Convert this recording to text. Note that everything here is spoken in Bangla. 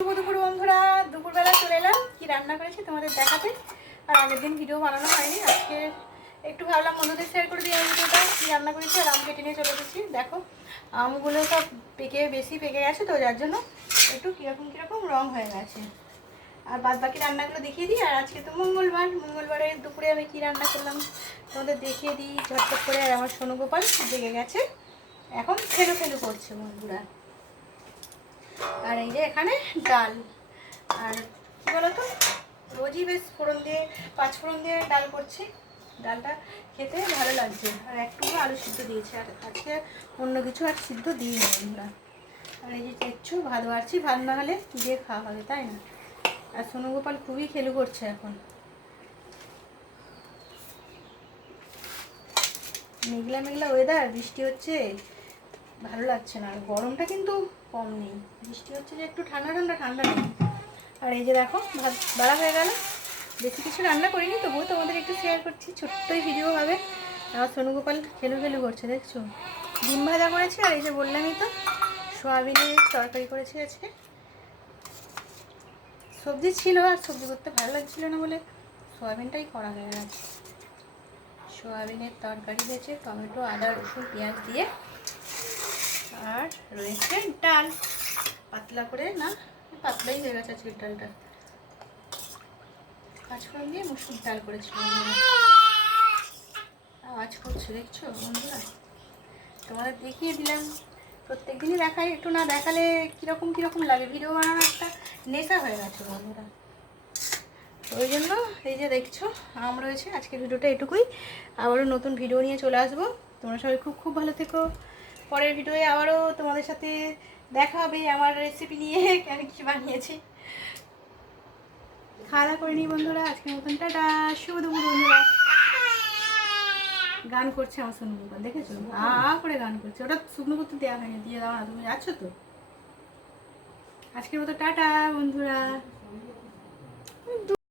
দুপুর বন্ধুরা, দুপুরবেলা চলে এলাম কি রান্না করেছি তোমাদের দেখাতে। আর আগের দিন ভিডিও বানানো হয়নি, আজকে একটু ভাবলাম বন্ধুদের শেয়ার করে দিই আমি ভিডিওটা কী রান্না করেছি। আর আম কেটে নিয়ে চলে এসেছি। দেখো আমগুলো সব বেশি পেকে গেছে, তো যার জন্য একটু কীরকম রং হয়ে গেছে। আর বাদ বাকি রান্নাগুলো দেখিয়ে দিই। আর আজকে তো মঙ্গলবারের দুপুরে আমি কি রান্না করলাম তোমাদের দেখিয়ে দিই ঝটপট করে। আর আমার সোনু গোপাল জেগে গেছে, এখন ফেলু করছে বন্ধুরা। আর এই যে এখানে ডাল, আর কী বলতো রোজই বেশ পাঁচ ফোড়ন দিয়ে ডাল করছি। ডালটা খেতে ভালো লাগছে। আর একটু আলু সিদ্ধ দিয়েছি, আর আজকে অন্য কিছু আর সিদ্ধ দিই বন্ধুরা। আর এই যে দেখছো ভাত বাড়ছি, ভাত না হলে কী দিয়ে খাওয়া হবে, তাই না? আর সোনু গোপাল খুবই খেলু করছে এখন। মেঘলা মেঘলা ওয়েদার, বৃষ্টি হচ্ছে, ভালো লাগছে না। আর গরমটা কিন্তু কম নেই, বৃষ্টি হচ্ছে যে একটু ঠান্ডা নেই। আর এই যে দেখো ভাত বাড়া হয়ে গেল। বেশি কিছু রান্না করিনি, তবুও তোমাদের একটু শেয়ার করছি, ছোট্টই ভিডিও হবে। আমার সোনু গোপাল খেলু করছে দেখছো। ডিম ভাজা করেছি, আর এই যে বললামই তো সোয়াবিনের তরকারি করেছি আজকে। সবজি ছিল, আর সবজি করতে ভালো লাগছিল না বলে সোয়াবিনটাই করা হয়ে গেছে। সোয়াবিনের তরকারি হয়েছে টমেটো আদা রসুন পেঁয়াজ দিয়ে। আর রয়েছে ডাল, পাতলা করে না, পাতলাই হয়ে গেছে আজকের ডালটা। পাঁচফোড়ন দিয়ে মুসুর ডাল করেছি বন্ধুরা। আওয়াজ করছে দেখছো বন্ধুরা, তোমাদের দেখিয়ে দিলাম। প্রত্যেকদিনই দেখাই, একটু না দেখালে কীরকম লাগে। ভিডিও বানানোর একটা নেশা হয়ে গেছে বন্ধুরা, ওই জন্য এই যে দেখছো আম রয়েছে। আজকের ভিডিওটা এটুকুই, আবারও নতুন ভিডিও নিয়ে চলে আসবো। তোমরা সবাই খুব ভালো থেকো। পরের ভিডিওয়ে আবারও তোমাদের সাথে দেখা হবে আমার রেসিপি নিয়ে, আমি কী বানিয়েছি। খাওয়া দাওয়া করে নিই বন্ধুরা, আজকের মতন টাটা, শুভ দুপুর বন্ধুরা। গান করছে আমার সোনু গোপাল, দেখেছো করে গান করছে। ওটা শুকনো করতে দেওয়া হয়নি, দিয়ে দাও না, তুমি যাচ্ছ তো। আজকের মতো টাটা বন্ধুরা।